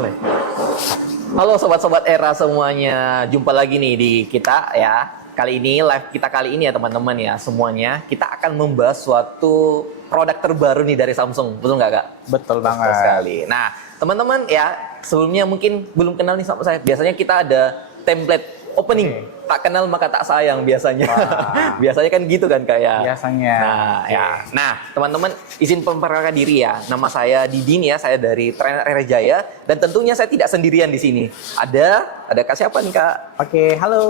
Mulai. Halo sobat-sobat Era semuanya, jumpa lagi nih di kita ya. Kali ini live kita kali ini ya teman-teman ya semuanya. Kita akan membahas suatu produk terbaru nih dari Samsung, betul nggak Kak? Betul banget. Betul sekali. Nah teman-teman ya sebelumnya mungkin belum kenal nih sama saya. Biasanya kita ada template opening. Tak kenal maka tak sayang biasanya. Biasanya kan gitu kan Kak ya. Biasanya. Nah, ya. Nah, teman-teman izin memperkenalkan diri ya. Nama saya Didin ya, saya dari Trainer Era Jaya dan tentunya saya tidak sendirian di sini. Ada Kak siapa nih Kak? Oke, halo.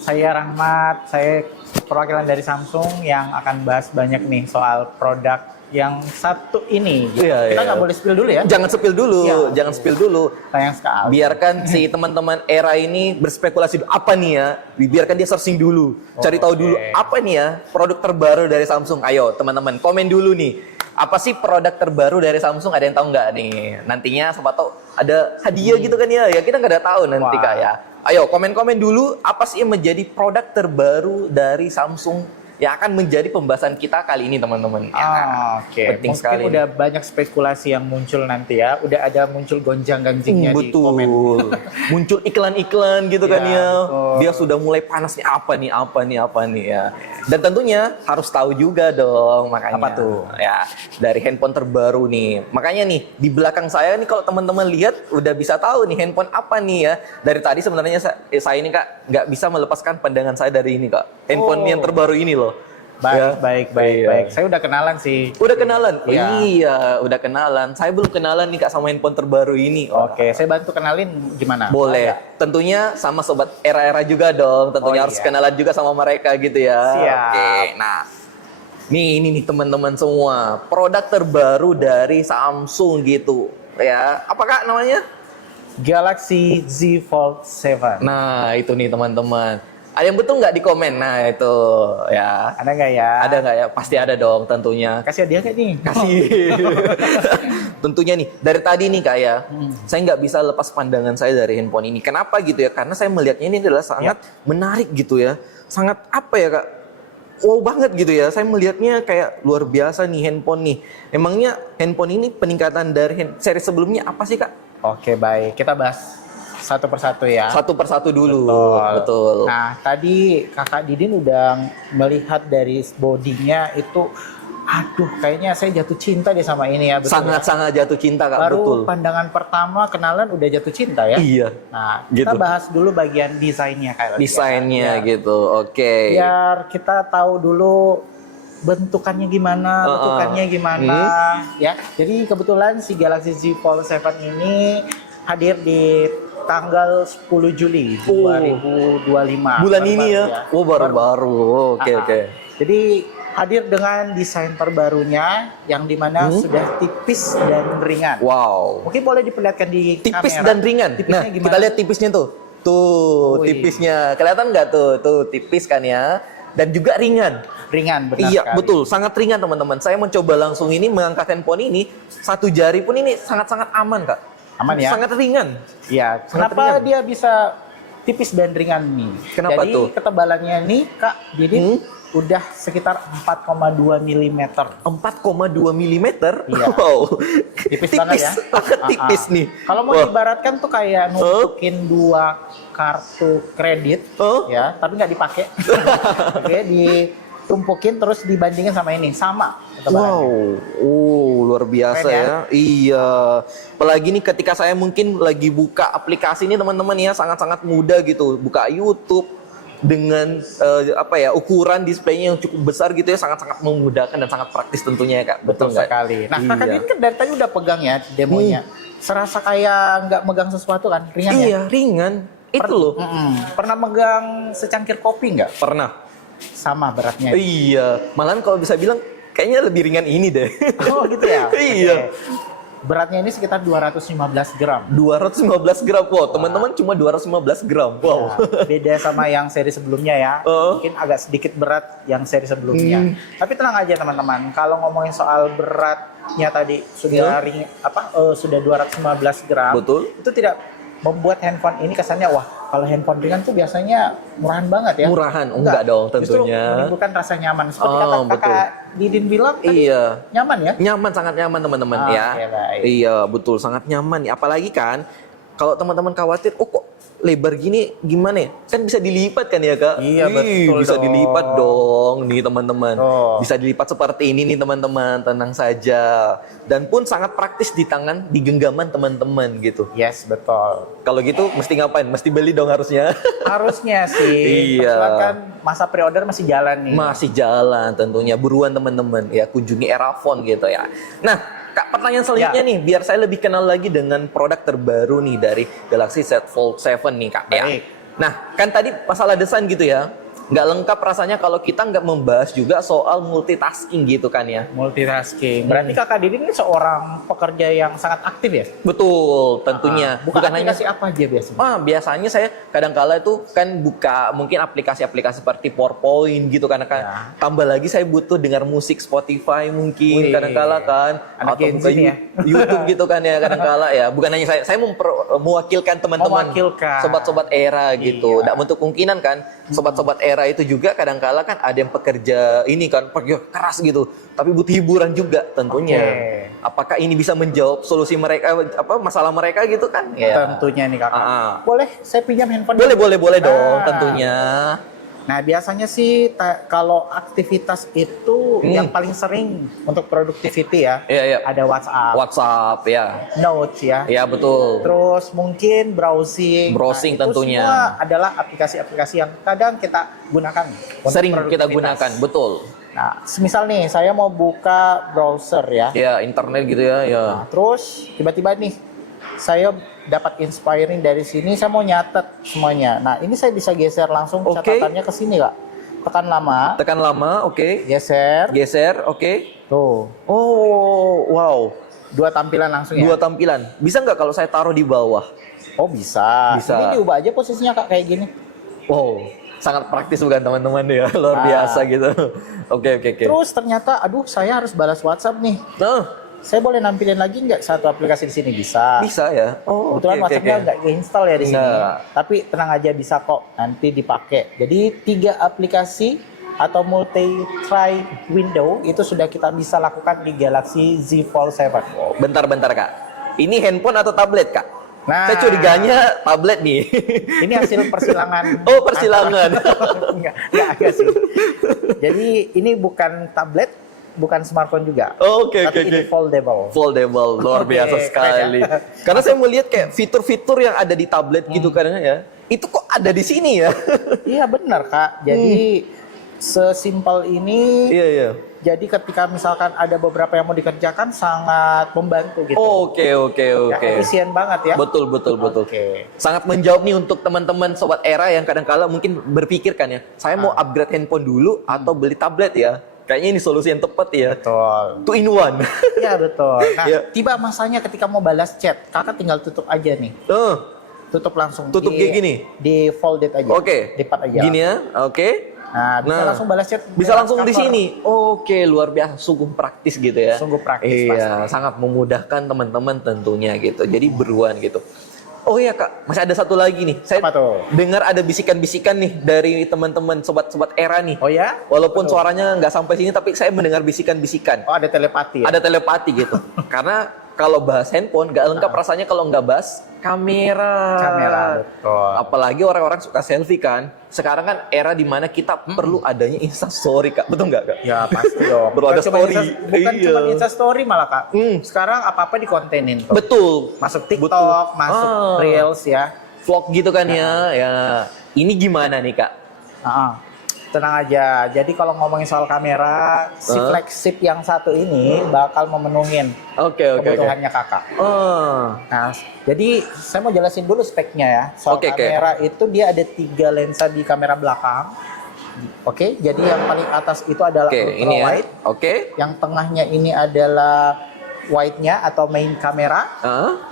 Saya Rahmat, saya perwakilan dari Samsung yang akan bahas banyak nih soal produk yang satu ini. Gitu. Iya, Kita iya. nggak boleh spill dulu ya? Jangan spill dulu, Iya. jangan spill dulu. Sayang sekali. Biarkan si teman-teman Era ini berspekulasi dulu. Apa nih ya? Biarkan dia searching dulu, cari tahu dulu apa nih ya produk terbaru dari Samsung. Ayo teman-teman komen dulu nih. Apa sih produk terbaru dari Samsung? Ada yang tahu nggak nih? Nantinya siapa tahu ada hadiah gitu kan ya? Ya kita nggak ada tahu nanti Kak ya. Ayo komen-komen dulu apa sih yang menjadi produk terbaru dari Samsung yang akan menjadi pembahasan kita kali ini teman-teman. Oke. Penting Mungkin sekali. udah banyak spekulasi yang muncul nanti ya. Udah ada muncul gonjang-ganjingnya di komen. Betul. Muncul iklan-iklan gitu kan Ya, ya. betul. Dia sudah mulai panas nih apa nih ya. Dan tentunya harus tahu juga dong makanya. Apa tuh? Ya, dari handphone terbaru nih. Makanya nih di belakang saya nih kalau teman-teman lihat udah bisa tahu nih handphone apa nih ya. Dari tadi sebenarnya saya ini Kak nggak bisa melepaskan pandangan saya dari ini Kak. Handphone yang terbaru ini loh. Baik. Iya. Saya udah kenalan sih. Udah kenalan? Iya. Iya, udah kenalan. Saya belum kenalan nih Kak sama handphone terbaru ini. Oke, saya bantu kenalin gimana? Boleh. Tentunya sama sobat Era-Era juga dong. Tentunya harus iya. kenalan juga sama mereka gitu ya. Siap. Oke. Nah, ini nih teman-teman semua. Produk terbaru dari Samsung gitu. Ya, apa Kak namanya? Galaxy Z Fold 7. Nah, itu nih teman-teman. Ada yang betul nggak di komen? Nah, itu ya. Ada nggak ya? Ada nggak ya? Pasti ada dong tentunya. Kasih hadiah nggak nih? Kasih. Tentunya nih, dari tadi nih Kak ya, saya nggak bisa lepas pandangan saya dari handphone ini. Kenapa gitu ya? Karena saya melihatnya ini adalah sangat menarik gitu ya. Sangat apa ya Kak? Wow banget gitu ya. Saya melihatnya kayak luar biasa nih handphone nih. Emangnya handphone ini peningkatan dari seri sebelumnya apa sih Kak? Oke, baik. Kita bahas satu persatu ya. Satu persatu dulu. Betul. Betul. Nah, tadi Kakak Didin udah melihat dari bodinya itu, aduh, kayaknya saya jatuh cinta deh sama ini ya. Betul ya? Sangat-sangat jatuh cinta Kak, Baru betul. pandangan pertama kenalan udah jatuh cinta ya. Iya. Nah, kita Gitu. bahas dulu bagian desainnya kayak Desainnya gitu. Oke. Biar kita tahu dulu bentukannya gimana, letukannya gimana, ya. Jadi kebetulan si Galaxy Z Fold 7 ini hadir di tanggal 10 Juli 2025. Bulan ini ya? Oh, baru-baru. Oke. Jadi hadir dengan desain terbarunya yang dimana sudah tipis dan ringan. Wow. Mungkin boleh diperlihatkan di Tipis kamera. dan ringan. Tipisnya Nah, gimana? kita lihat tipisnya tuh. Tuh, Wih. tipisnya. Kelihatan nggak tuh? Tuh, tipis kan ya. Dan juga ringan. Ringan, benar Iya, sekali. betul. Sangat ringan, teman-teman. Saya mencoba langsung ini mengangkat handphone ini. Satu jari pun ini sangat-sangat aman, Kak. Aman ya? Sangat ringan. Iya. Sangat Kenapa ringan. dia bisa tipis dan ringan nih? Kenapa Jadi tuh? ketebalannya nih, Kak Didin, udah sekitar 4,2 mm. 4,2 mm. Iya. Wow. Tipis banget ya. Sangat tipis nih. Kalau mau Wah. diibaratkan tuh kayak numpukin dua kartu kredit, ya, tapi nggak dipakai. Oke, ditumpukin terus dibandingin sama ini, sama ketebalannya. Wow, luar biasa Keren ya. Iya. Apalagi nih ketika saya mungkin lagi buka aplikasi ini teman-teman ya, sangat-sangat mudah gitu. Buka YouTube dengan ukuran displaynya yang cukup besar gitu ya, sangat-sangat memudahkan dan sangat praktis tentunya ya Kak. Betul nggak? sekali. Nah, Iya. Kakak Didin kan dari tadi udah pegang ya demonya. Serasa kayak nggak megang sesuatu kan, ringan ya? Iya, ringan. Itu loh. Pernah megang secangkir kopi nggak? Pernah. Sama beratnya. Iya. Malahan kalau bisa bilang kayaknya lebih ringan ini deh. Oh gitu ya? Iya. Oke. Beratnya ini sekitar 215 gram. 215 gram. Wow, teman-teman cuma 215 gram. Wow. Ya, beda sama yang seri sebelumnya ya. Mungkin agak sedikit berat yang seri sebelumnya. Tapi tenang aja teman-teman. Kalau ngomongin soal beratnya tadi sudah sudah 215 gram. Betul. Itu tidak membuat handphone ini kesannya wah, kalau handphone ringan tuh biasanya murahan banget ya. Murahan, enggak dong tentunya. Justru menimbulkan rasa nyaman. Seperti Oh, kata betul. Kakak Didin bilang tadi Iya. nyaman ya? Nyaman, sangat nyaman teman-teman Oke, ya. baik. Iya, betul, sangat nyaman. Apalagi kan kalau teman-teman khawatir, oh kok lebar gini gimana ya? Kan bisa dilipat kan ya, Kak? Iya, betul bisa dong. dilipat dong nih teman-teman. Oh. Bisa dilipat seperti ini nih teman-teman, tenang saja. Dan pun sangat praktis di tangan, di genggaman teman-teman gitu. Yes, betul. Kalau gitu mesti ngapain? Mesti beli dong harusnya. Harusnya sih. Iya. Kebetulan kan masa pre-order masih jalan nih. Masih jalan tentunya, buruan teman-teman ya, kunjungi Erafon gitu ya. Nah, Kak, pertanyaan selanjutnya Ya. nih, biar saya lebih kenal lagi dengan produk terbaru nih dari Galaxy Z Fold 7 nih, Kak. Ya. Baik. Nah, kan tadi masalah desain gitu ya, nggak lengkap rasanya kalau kita nggak membahas juga soal multitasking gitu kan ya. Multitasking. Berarti Kakak Didin ini seorang pekerja yang sangat aktif ya? Betul, tentunya. Bukan aplikasi apa aja biasanya? Biasanya saya kadang-kala itu kan buka mungkin aplikasi-aplikasi seperti PowerPoint gitu karena kan Ya. tambah lagi saya butuh dengar musik Spotify mungkin Wih, kadang-kala kan anak atau Gen Z buka nih ya. YouTube gitu kan ya kadang-kala ya. Bukan hanya saya mewakilkan teman-teman Mewakilkan. sobat-sobat era gitu. Iya. Nggak menutup kemungkinan kan sobat-sobat era itu juga kadang-kala kan ada yang pekerja ini kan pekerja keras gitu, tapi butuh hiburan juga tentunya. Oke. Apakah ini bisa menjawab solusi mereka masalah mereka gitu kan? Ya. Tentunya nih Kakak. Ah. Boleh saya pinjam handphone? Boleh dong Nah. tentunya. Nah, biasanya sih kalau aktivitas itu yang paling sering untuk productivity ya, Iya. ada WhatsApp, WhatsApp ya. Notes ya. Ya betul. Terus mungkin browsing. Browsing Nah, itu tentunya. semua adalah aplikasi-aplikasi yang kadang kita gunakan. untuk Sering kita produktivitas. gunakan, betul. Nah, semisal nih saya mau buka browser ya. Ya, internet gitu ya, ya. Nah, terus tiba-tiba nih saya dapat inspiring dari sini, saya mau nyatet semuanya. Nah, ini saya bisa geser langsung Oke. catatannya ke sini, Kak. Tekan lama, Tekan lama, oke. geser. Geser, oke. Tuh, Oh, wow. dua tampilan langsung ya. Dua tampilan. Bisa nggak kalau saya taruh di bawah? Oh, bisa. Bisa. Ini diubah aja posisinya, Kak, kayak gini. Wow, sangat praktis bukan teman-teman ya, luar Ah. biasa gitu. Oke. Terus ternyata, aduh, saya harus balas WhatsApp nih. Nah, Saya boleh nampilin lagi nggak satu aplikasi di sini? Bisa. bisa ya. Oh, Kebetulan oke, WhatsApp-nya oke. nggak install ya di sini. Nggak. Tapi tenang aja, bisa kok nanti dipakai. Jadi 3 aplikasi atau multi-try window itu sudah kita bisa lakukan di Galaxy Z Fold 7. Bentar, Kak. Ini handphone atau tablet, Kak? Nah. Saya curiganya tablet nih. Ini hasil persilangan. Oh, persilangan. Enggak sih. Jadi ini bukan tablet, bukan smartphone juga. Oh, oke. Tapi ini foldable. Foldable, luar Oke, biasa keren sekali. ya. Karena saya mau lihat kayak fitur-fitur yang ada di tablet gitu kadang ya. Itu kok ada di sini ya? Iya benar, Kak. Jadi sesimpel ini. Iya. Jadi ketika misalkan ada beberapa yang mau dikerjakan sangat membantu gitu. Oke. Ya, efisien banget ya. Betul. Oke. Sangat menjawab nih untuk teman-teman sobat era yang kadang-kala mungkin berpikir kan ya, saya mau upgrade handphone dulu atau beli tablet ya. Kayaknya ini solusi yang tepat ya. Betul. Two in one. Iya betul. Nah, Ya. tiba masanya ketika mau balas chat, kakak tinggal tutup aja nih. Tutup langsung. Tutup kayak gini? Di folded aja. Oke. Lipat aja. Gini ya. Oke. Nah, bisa langsung balas chat. Bisa langsung di cover. sini. Oke, luar biasa, sungguh praktis gitu ya. Sungguh praktis, Iya, sangat memudahkan teman-teman tentunya gitu. Jadi beruan gitu. Oh iya Kak, masih ada satu lagi nih. Saya Apa tuh? dengar ada bisikan-bisikan nih dari teman-teman sobat-sobat era nih. Oh ya? Walaupun Betul. suaranya nggak sampai sini, tapi saya mendengar bisikan-bisikan. Oh, ada telepati ya? Ada telepati gitu. Karena kalau bahas handphone nggak lengkap rasanya kalau nggak bahas kamera. Kamera, betul. Apalagi orang-orang suka selfie kan. Sekarang kan era dimana kita perlu adanya Instastory Kak, betul nggak Kak? Ya pasti dong. Perlu ada story. Bukan Iya. cuma Insta story malah Kak. Hmm. Sekarang apa-apa dikontenin tuh. Betul. Masuk TikTok, Betul. masuk Ah. Reels ya. Vlog gitu kan ya. Ini gimana nih Kak? Tenang aja. Jadi kalau ngomongin soal kamera, si flagship yang satu ini bakal memenuhin Oke. kebutuhannya kakak. Nah, jadi saya mau jelasin dulu speknya ya. Soal Oke. kamera itu dia ada 3 lensa di kamera belakang. Oke, jadi yang paling atas itu adalah Oke, ultra ini ya. wide. Oke. Yang tengahnya ini adalah wide-nya atau main kamera.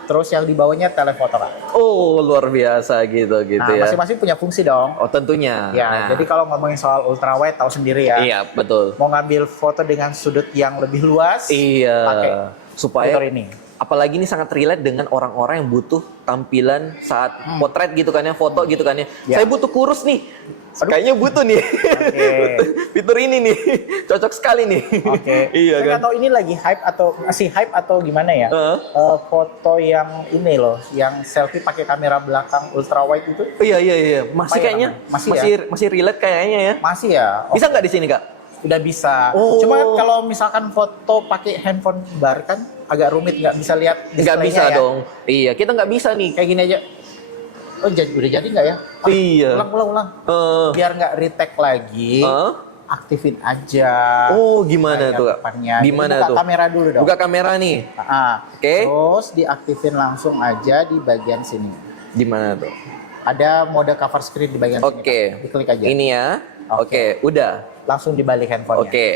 Terus yang di bawahnya telefoto Kak. Oh, luar biasa gitu Nah, ya. masing-masing punya fungsi dong. Oh, tentunya. Ya, Nah, jadi kalau ngomongin soal ultra wide tahu sendiri ya. iya, betul. Mau ngambil foto dengan sudut yang lebih luas, Iya. pakai Supaya fitur ini. apalagi ini sangat relate dengan orang-orang yang butuh tampilan saat potret gitu kan ya, foto gitu kan ya. Ya. Saya butuh kurus nih. Kayaknya butuh nih. Oke. Fitur ini nih. Cocok sekali nih. Oke. Iya Saya kan? nggak tahu ini lagi hype atau masih hype atau gimana ya. Foto yang ini loh, yang selfie pakai kamera belakang ultra wide itu Oh, iya. Masih Apa ya kayaknya namanya? masih relate kayaknya ya. masih ya. Oh, Bisa nggak di sini, Kak? udah bisa. Oh. Cuma kalau misalkan foto pakai handphone bar kan agak rumit, nggak bisa lihat Nggak displaynya bisa ya. dong. Iya, kita nggak bisa nih. Kayak gini aja. Oh, udah jadi nggak ya? Iya. Ulang. Eh, Biar nggak retake lagi, eh. aktifin aja. Oh, gimana layar tuh, Kak? depannya. Gimana Jadi buka tuh? kamera dulu dong. Buka kamera nih. Oke. Terus diaktifin langsung aja di bagian sini. Gimana tuh? Ada mode cover screen di bagian sini. Oke. Kak. Diklik aja. Ini ya. Oke, udah. Langsung dibalik handphonenya. Oke.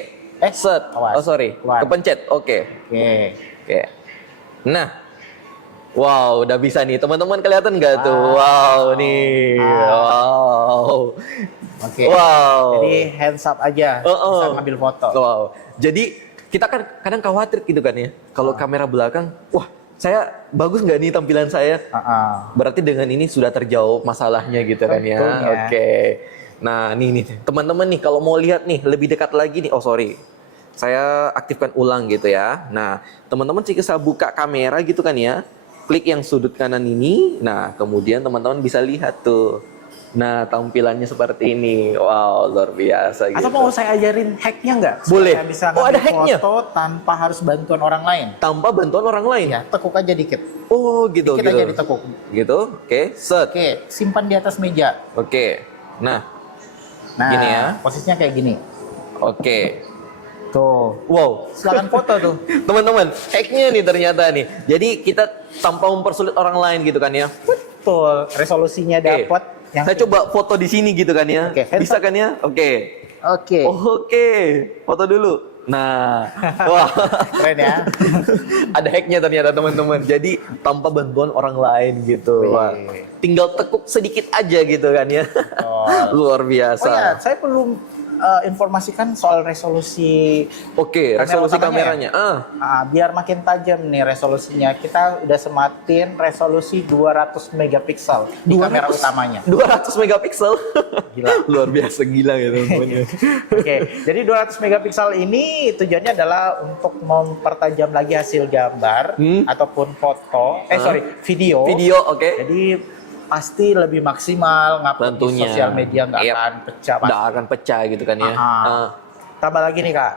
Set. awas. Oh, sorry. Keluar. Kepencet. Oke. Oke. Oke. Nah. Wow, udah bisa nih. Teman-teman kelihatan nggak tuh? Wow, nih. Wow. Oke. Wow. Jadi hands up aja bisa ngambil foto. Wow. Jadi kita kan kadang khawatir gitu kan ya. Kalau kamera belakang, wah, saya bagus nggak nih tampilan saya? Berarti dengan ini sudah terjawab masalahnya gitu kan ya. Tentunya. Oke. Nah, nih teman-teman nih kalau mau lihat nih lebih dekat lagi nih. Oh, sorry. Saya aktifkan ulang gitu ya. Nah, teman-teman jika saya buka kamera gitu kan ya. Klik yang sudut kanan ini. Nah, kemudian teman-teman bisa lihat tuh. Nah, tampilannya seperti ini. Wow, luar biasa gitu. Atau mau saya ajarin hacknya nggak? Boleh. Supaya bisa Oh, ada ngambil hacknya? foto tanpa harus bantuan orang lain. Tanpa bantuan orang lain. Ya, tekuk aja dikit. Oh, gitu Dikit gitu. aja ditekuk. Gitu. Oke, set. Oke, simpan di atas meja. Oke. Nah, Nah, Gini ya. posisinya kayak gini. oke. Tuh. Wow. Silakan foto tuh. Teman-teman, hacknya nih ternyata nih. Jadi kita tanpa mempersulit orang lain gitu kan ya. Betul. Resolusinya Oke. dapat. Saya coba foto di sini gitu kan ya. Oke, hands Bisa up. kan ya? Oke. Oke. Oke. Foto dulu. Nah, wah. Keren ya. Ada hacknya ternyata teman-teman. Jadi tanpa bantuan orang lain gitu. Wih. Wah. Tinggal tekuk sedikit aja gitu kan ya. Luar biasa. Oh ya, saya perlu informasikan soal resolusi Oke, kamera resolusi utamanya kameranya. biar makin tajam nih resolusinya. Kita udah sematin resolusi 200 megapiksel di kamera utamanya. 200 megapiksel. Gila. Luar biasa gila ya teman-teman. Oke, jadi 200 megapiksel ini tujuannya adalah untuk mempertajam lagi hasil gambar ataupun foto, video. Video, oke. Jadi pasti lebih maksimal, ngupload di Tentunya. sosial media nggak Yep. akan pecah. Nggak akan pecah gitu kan ya. Tambah lagi nih Kak,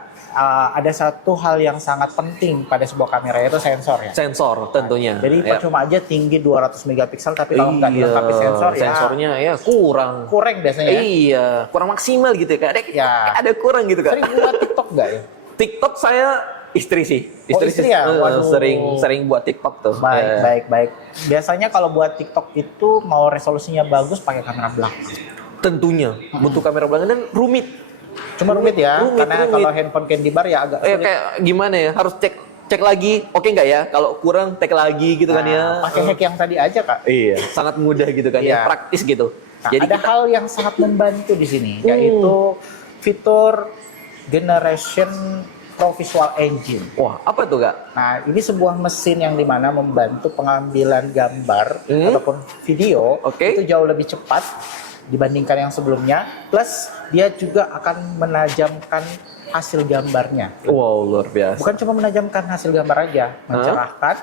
ada satu hal yang sangat penting pada sebuah kamera yaitu sensor ya. Sensor tentunya. Jadi Yep. percuma aja tinggi 200 megapiksel tapi kalau nggak dilengkapi sensor ya sensornya ya kurang. kurang biasanya ya. Iya, kurang maksimal gitu ya Kak. Ada kurang gitu Kak. Sering buat TikTok nggak ya? TikTok saya istri sih. Istri ya? Waduh. Sering buat TikTok tuh. Baik, baik. Biasanya kalau buat TikTok itu mau resolusinya bagus pakai kamera belakang. Tentunya butuh kamera belakang dan rumit. Cuma rumit ya, Rumit, karena rumit. kalau handphone candy bar ya agak sulit. Kayak gimana ya? Harus cek lagi. Oke nggak ya? Kalau kurang cek lagi gitu kan ya. Pakai hack yang tadi aja Kak. Iya, sangat mudah gitu kan ya, Iya. praktis gitu. Nah, Jadi ada hal yang sangat membantu di sini yaitu fitur Generation Pro Visual Engine. wah, apa tuh Kak? Nah, ini sebuah mesin yang dimana membantu pengambilan gambar ataupun video Oke. itu jauh lebih cepat dibandingkan yang sebelumnya. Plus dia juga akan menajamkan hasil gambarnya. Wow, luar biasa. Bukan cuma menajamkan hasil gambar aja, mencerahkan,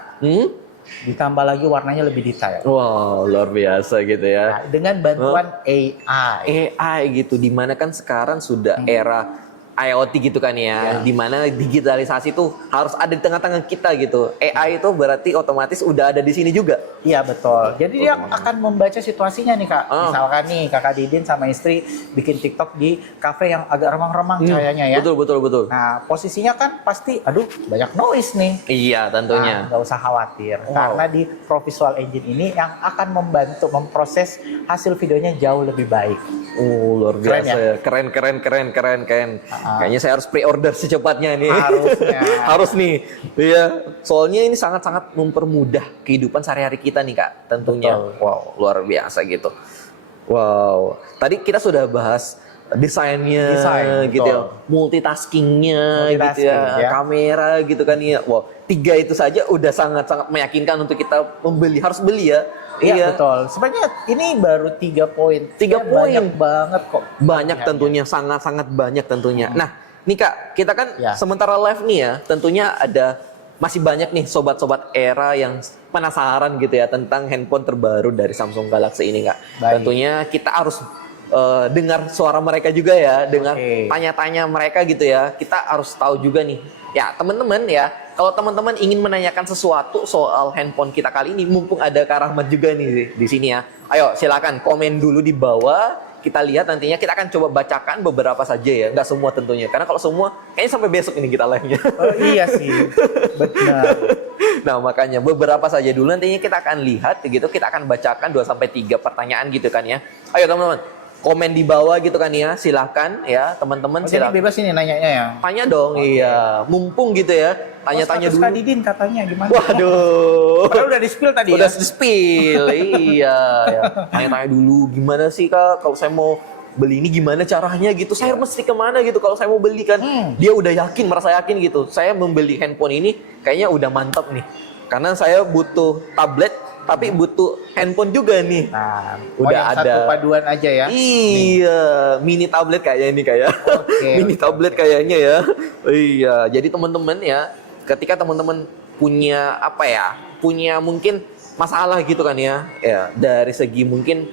ditambah lagi warnanya lebih detail. Wow, luar biasa gitu ya. Nah, dengan bantuan AI. AI gitu, dimana kan sekarang sudah era IoT gitu kan ya, dimana digitalisasi tuh harus ada di tengah-tengah kita gitu. AI itu berarti otomatis udah ada di sini juga. Iya betul. Jadi dia akan membaca situasinya nih Kak. Misalkan nih Kakak Didin sama istri bikin TikTok di kafe yang agak remang-remang cahayanya ya. Betul. Nah posisinya kan pasti, aduh banyak noise nih. Iya, tentunya. Nah, nggak usah khawatir. Karena di Pro Visual Engine ini yang akan membantu memproses hasil videonya jauh lebih baik. Luar Keren biasa ya. Keren. Kayaknya saya harus pre-order secepatnya nih. Harusnya. Harus nih. Iya. Soalnya ini sangat-sangat mempermudah kehidupan sehari-hari kita nih Kak. Tentunya. Betul. Wow, luar biasa gitu. Wow. Tadi kita sudah bahas desainnya Desain, gitu ya, betul. multitaskingnya gitu Multitasking, ya, ya. kamera gitu kan ya. Wow, 3 itu saja udah sangat-sangat meyakinkan untuk kita membeli, harus beli ya. Iya, betul. Sebenarnya ini baru 3 poin. 3 Ya, poin. Banyak banget kok. Banyak pilihannya. tentunya, sangat-sangat banyak tentunya. Nah, nih Kak, kita kan Ya. sementara live nih ya, tentunya ada masih banyak nih sobat-sobat era yang penasaran gitu ya tentang handphone terbaru dari Samsung Galaxy ini Kak. Baik. Tentunya kita harus dengar suara mereka juga ya, dengar Oke. tanya-tanya mereka gitu ya. Kita harus tahu juga nih. Ya, teman-teman ya, kalau teman-teman ingin menanyakan sesuatu soal handphone kita kali ini, mumpung ada Kak Rahmat juga nih di sini ya. Ayo silakan komen dulu di bawah. Kita lihat nantinya, kita akan coba bacakan beberapa saja ya, nggak semua tentunya. Karena kalau semua, kayaknya sampai besok ini kita live-nya. Oh iya sih, benar. Nah makanya beberapa saja dulu, nantinya kita akan lihat gitu, kita akan bacakan 2-3 pertanyaan gitu kan ya. Ayo teman-teman, komen di bawah gitu kan ya, silahkan ya teman-teman, Jadi silahkan. bebas ini nanyanya ya. Tanya dong, iya. Mumpung gitu ya, tanya-tanya Status dulu. Kak Didin katanya gimana? Waduh. Padahal udah di-spill tadi Udah ya. di-spill, iya. Ya. Tanya-tanya dulu, gimana sih Kak kalau saya mau beli ini gimana caranya gitu. Saya mesti kemana gitu kalau saya mau beli kan. Dia udah yakin, merasa yakin gitu. Saya membeli handphone ini kayaknya udah mantap nih. Karena saya butuh tablet, tapi butuh handphone juga nih. Nah, Udah yang ada. satu paduan aja ya. Iya, mini tablet kayaknya ini kayak. Oke, Mini tablet kayaknya ya. Iya, jadi teman-teman ya, ketika teman-teman punya apa ya? Punya mungkin masalah gitu kan ya. Ya, dari segi mungkin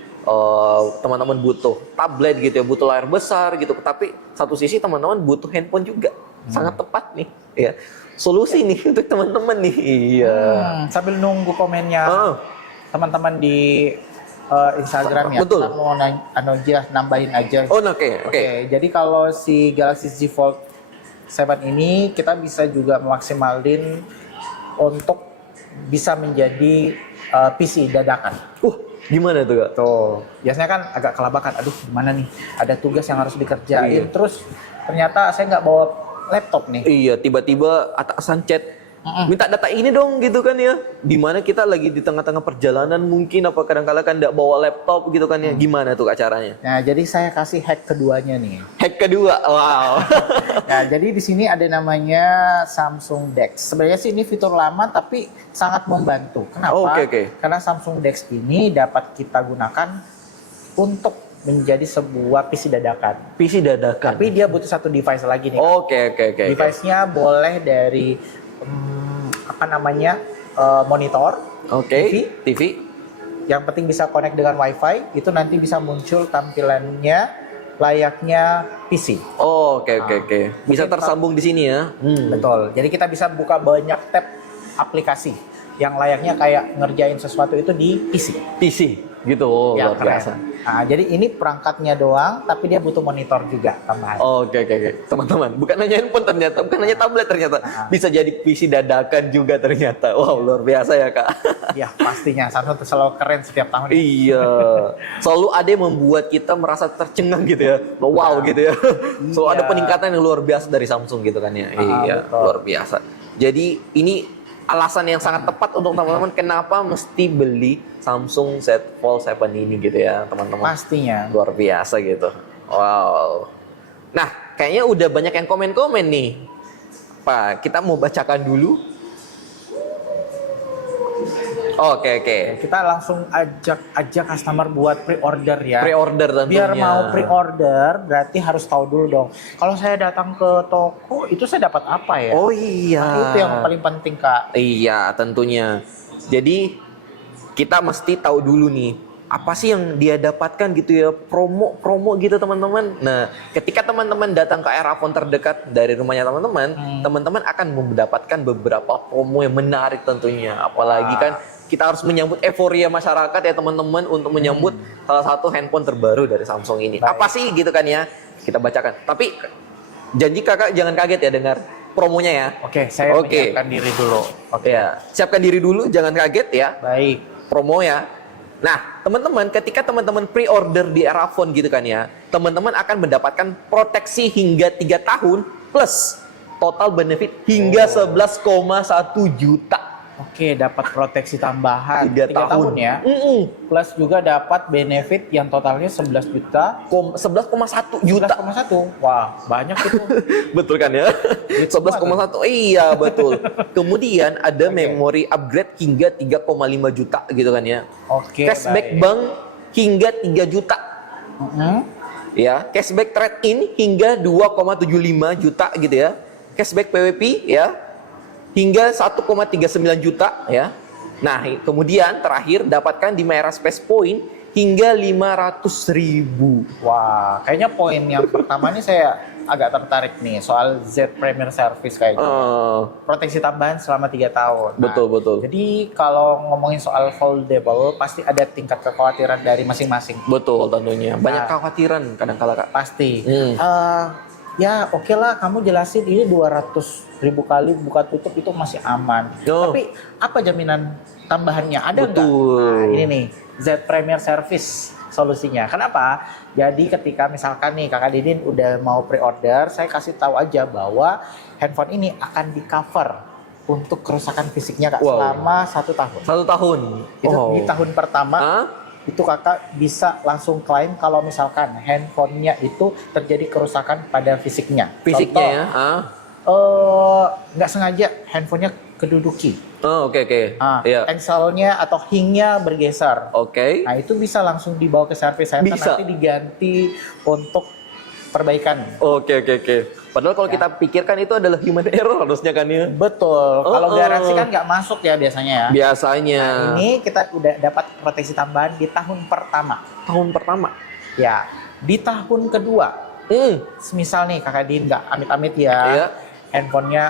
teman-teman butuh tablet gitu ya, butuh layar besar gitu. Tapi satu sisi teman-teman butuh handphone juga. Sangat tepat nih, ya. Solusi nih untuk teman-teman nih. Iya. Sambil nunggu komennya Oh. teman-teman di Instagram ya. Betul. Kita mau nambahin aja. Oh, oke. Oke, jadi kalau si Galaxy Z Fold 7 ini kita bisa juga maksimalin untuk bisa menjadi PC dadakan. Gimana tuh Kak? Tuh, biasanya kan agak kelabakan. Aduh, gimana nih? Ada tugas yang harus dikerjain. Iya. Terus ternyata saya nggak bawa laptop nih. Iya, tiba-tiba atasan chat, minta data ini dong gitu kan ya. Dimana kita lagi di tengah-tengah perjalanan mungkin apa kadang-kala kan nggak bawa laptop gitu kan ya. Gimana tuh Kak caranya? Nah, jadi saya kasih hack keduanya nih. Hack kedua, wow. Nah, jadi di sini ada namanya Samsung DeX. Sebenarnya sih ini fitur lama tapi sangat membantu. Kenapa? Oh, oke. Karena Samsung DeX ini dapat kita gunakan untuk menjadi sebuah PC dadakan. PC dadakan. Tapi dia butuh satu device lagi nih. Oke. Device-nya boleh dari monitor, Oke, TV. yang penting bisa connect dengan WiFi. Itu nanti bisa muncul tampilannya layaknya PC. Oke. Bisa Mungkin tersambung di sini ya. Betul. Jadi kita bisa buka banyak tab aplikasi yang layaknya kayak ngerjain sesuatu itu di PC. PC gitu. Oh, Ya, luar biasa. Nah, jadi ini perangkatnya doang, tapi dia butuh monitor juga tambahan. Oke. Teman-teman, bukan hanya handphone ternyata, bukan hanya tablet ternyata. Bisa jadi PC dadakan juga ternyata. Wow, luar biasa ya Kak. Ya pastinya Samsung tuh selalu keren setiap tahun. Iya, selalu ada yang membuat kita merasa tercengang gitu ya, wow gitu ya. Selalu ada peningkatan yang luar biasa dari Samsung gitu kan ya. Iya, betul. luar biasa. Jadi ini alasan yang sangat tepat untuk teman-teman kenapa mesti beli Samsung Z Fold 7 ini gitu ya teman-teman. Pastinya. Luar biasa gitu. Wow. Nah, kayaknya udah banyak yang komen-komen nih. Pak, kita mau bacakan dulu. Oke. Kita langsung ajak customer buat pre-order ya. Pre-order tentunya. Biar mau pre-order berarti harus tahu dulu dong. Kalau saya datang ke toko itu saya dapat apa ya? Oh iya. Nah, itu yang paling penting Kak. Iya, tentunya. Jadi kita mesti tahu dulu nih, apa sih yang dia dapatkan gitu ya, promo gitu teman-teman. Nah, ketika teman-teman datang ke Erafone terdekat dari rumahnya teman-teman, teman-teman akan mendapatkan beberapa promo yang menarik tentunya. Apalagi kan kita harus menyambut euforia masyarakat ya teman-teman untuk menyambut salah satu handphone terbaru dari Samsung ini. Baik. Apa sih gitu kan ya? Kita bacakan. Tapi janji kakak jangan kaget ya dengar promonya ya. Oke, saya menyiapkan diri dulu. Oke ya, siapkan diri dulu, jangan kaget ya. Baik. Promo ya. Nah, teman-teman, ketika teman-teman pre-order di Erafone gitu kan ya, teman-teman akan mendapatkan proteksi hingga 3 tahun plus total benefit hingga 11,1 juta. Oke, dapat proteksi tambahan 3 3 tahun ya. Mm-mm. Plus juga dapat benefit yang totalnya 11 juta. 11,1 juta. 11,1. Wah, banyak itu. Betul kan ya? 11,1. Iya, betul. Kemudian ada memori upgrade hingga 3,5 juta gitu kan ya. Oke, Cashback baik. bank hingga 3 juta. Mm-mm. Ya, cashback trade-in hingga 2,75 juta gitu ya. Cashback PWP ya hingga 1,39 juta ya. Nah, kemudian terakhir dapatkan di Mera Space Point hingga 500.000. Wah, kayaknya poin yang pertama ini saya agak tertarik nih soal Z Premier Service kayaknya. Proteksi tambahan selama 3 tahun. Nah, Betul, betul. Jadi kalau ngomongin soal foldable, pasti ada tingkat kekhawatiran dari masing-masing. Betul tentunya. Banyak Nah. kekhawatiran kadang-kala Kak. Pasti. Hmm. Ya oke lah, kamu jelasin ini 200.000 kali buka tutup itu masih aman. Oh. Tapi apa jaminan tambahannya? Ada nggak? Betul. Nah, ini nih Z Premier Service solusinya. Kenapa? Jadi ketika misalkan nih Kakak Didin udah mau pre-order, saya kasih tahu aja bahwa handphone ini akan di cover untuk kerusakan fisiknya Kak Wow. selama 1 tahun. 1 tahun. Itu di tahun pertama. Hah? Itu kakak bisa langsung klaim kalau misalkan handphonenya itu terjadi kerusakan pada fisiknya. Fisiknya ya. Nggak sengaja handphonenya keduduki. Oh, oke. Iya. Penselnya atau hingnya bergeser. Oke. Nah itu bisa langsung dibawa ke service center, Bisa. nanti diganti untuk perbaikan. Oke. Padahal kalau kita pikirkan itu adalah human error harusnya kan ya. Betul. Kalau garansi kan nggak masuk ya biasanya ya. Biasanya. Nah ini kita udah dapat proteksi tambahan di tahun pertama. Tahun pertama. Ya, di tahun kedua. Semisal nih kakak Din nggak amit-amit ya, Iya. handphonenya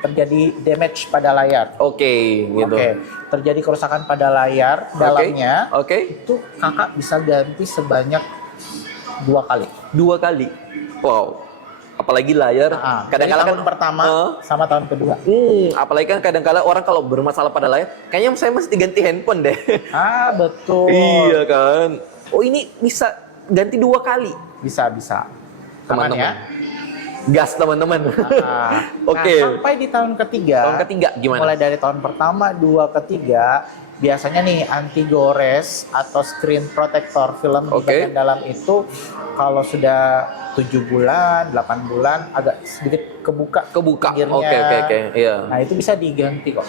terjadi damage pada layar. Oke, gitu. Oke, terjadi kerusakan pada layar dalamnya, Oke. itu kakak bisa ganti sebanyak 2 kali. 2 kali. Wow. Apalagi layar. Dari Kadang-kala tahun kan pertama sama tahun kedua. apalagi kan kadang-kala orang kalau bermasalah pada layar, kayaknya saya mesti ganti handphone deh. Betul. Iya kan. Oh, ini bisa ganti 2 kali. Bisa. Aman Teman-teman. ya. Gas teman-teman. Oke. Nah, sampai di tahun ketiga. Tahun ketiga gimana? Mulai dari tahun pertama, 2, ketiga, biasanya nih anti gores atau screen protector film di bagian dalam itu kalau sudah 7 bulan, 8 bulan agak sedikit kebuka. pinggirnya. Oke. Iya. Nah, itu bisa diganti kok.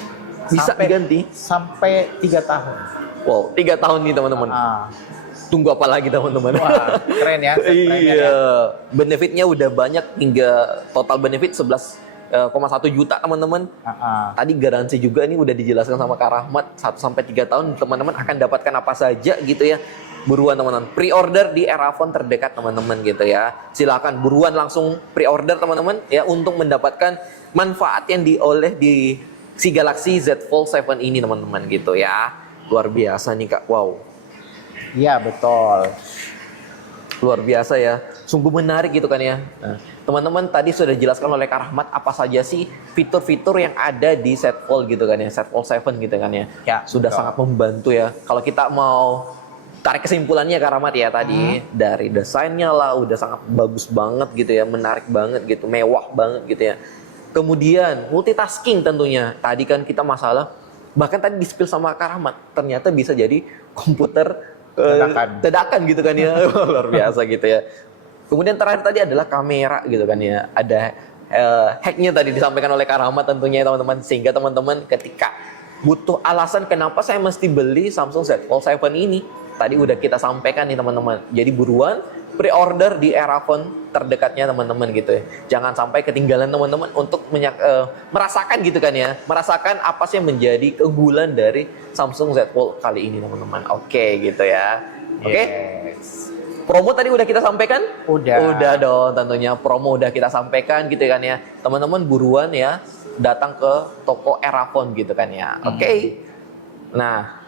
Bisa diganti? Sampai 3 tahun. Wow, 3 tahun nih teman-teman. Tunggu apa lagi teman-teman? Wah, keren ya. Iya. Benefitnya udah banyak hingga total benefit 11,1 juta teman-teman. Tadi garansi juga nih udah dijelaskan sama Kak Rahmat 1 sampai 3 tahun teman-teman akan dapatkan apa saja gitu ya. Buruan teman-teman, pre-order di Erafone terdekat teman-teman gitu ya. Silakan buruan langsung pre-order teman-teman ya untuk mendapatkan manfaat yang dioleh di si Galaxy Z Fold 7 ini teman-teman gitu ya. Luar biasa nih Kak. Wow. Iya, betul. Luar biasa ya. Sungguh menarik gitu kan ya. Nah, teman-teman tadi sudah dijelaskan oleh Kak Rahmat apa saja sih fitur-fitur yang ada di Z Fold gitu kan ya. Z Fold 7 gitu kan ya. Sudah sangat membantu ya. Kalau kita mau tarik kesimpulannya Kak Rahmat ya tadi dari desainnya lah udah sangat bagus banget gitu ya, menarik banget gitu, mewah banget gitu ya. Kemudian multitasking tentunya. Tadi kan kita masalah bahkan tadi di-spill sama Kak Rahmat ternyata bisa jadi komputer dadakan gitu kan ya. Luar biasa gitu ya. Kemudian terakhir tadi adalah kamera gitu kan ya. Ada hacknya tadi disampaikan oleh Kak Rahmat tentunya ya teman-teman. Sehingga teman-teman ketika butuh alasan kenapa saya mesti beli Samsung Z Fold 7 ini, tadi udah kita sampaikan nih teman-teman. Jadi buruan pre-order di Erafone terdekatnya teman-teman gitu ya. Jangan sampai ketinggalan teman-teman untuk merasakan gitu kan ya. Merasakan apa sih yang menjadi keunggulan dari Samsung Z Fold kali ini teman-teman. Oke gitu ya. Oke. Yes. Promo tadi udah kita sampaikan? Udah dong tentunya. Promo udah kita sampaikan gitu kan ya. Teman-teman buruan ya datang ke toko Erafone gitu kan ya. Oke. Nah.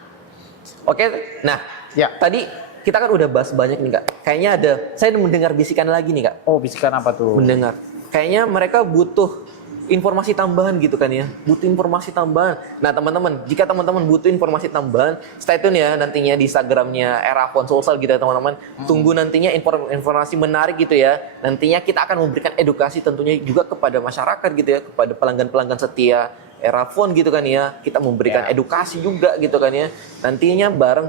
Ya. Tadi kita kan udah bahas banyak nih Kak. Kayaknya saya mendengar bisikan lagi nih Kak. Oh, bisikan apa tuh? Mendengar. Kayaknya mereka butuh informasi tambahan gitu kan ya. Butuh informasi tambahan. Nah teman-teman, jika teman-teman butuh informasi tambahan, stay tune ya nantinya di Instagramnya Erafone Sulsel gitu ya teman-teman. Tunggu nantinya informasi menarik gitu ya. Nantinya kita akan memberikan edukasi tentunya juga kepada masyarakat gitu ya. Kepada pelanggan-pelanggan setia era phone gitu kan ya. Kita memberikan Ya. edukasi juga gitu kan ya. Nantinya bareng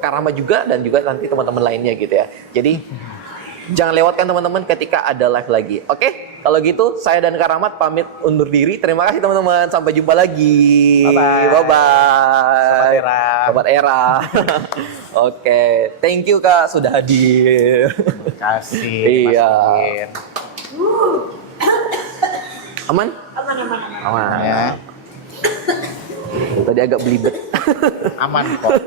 Karama juga dan juga nanti teman-teman lainnya gitu ya. Jadi jangan lewatkan teman-teman ketika ada live lagi. Oke, kalau gitu saya dan Karamat pamit undur diri. Terima kasih teman-teman. Sampai jumpa lagi. Bye-bye. Bye-bye. Sobat Era. Sobat Era. Oke, thank you Kak sudah hadir. Terima kasih. Mas Iya. Udin. Aman? Aman ya. Tadi agak belibet. Aman kok.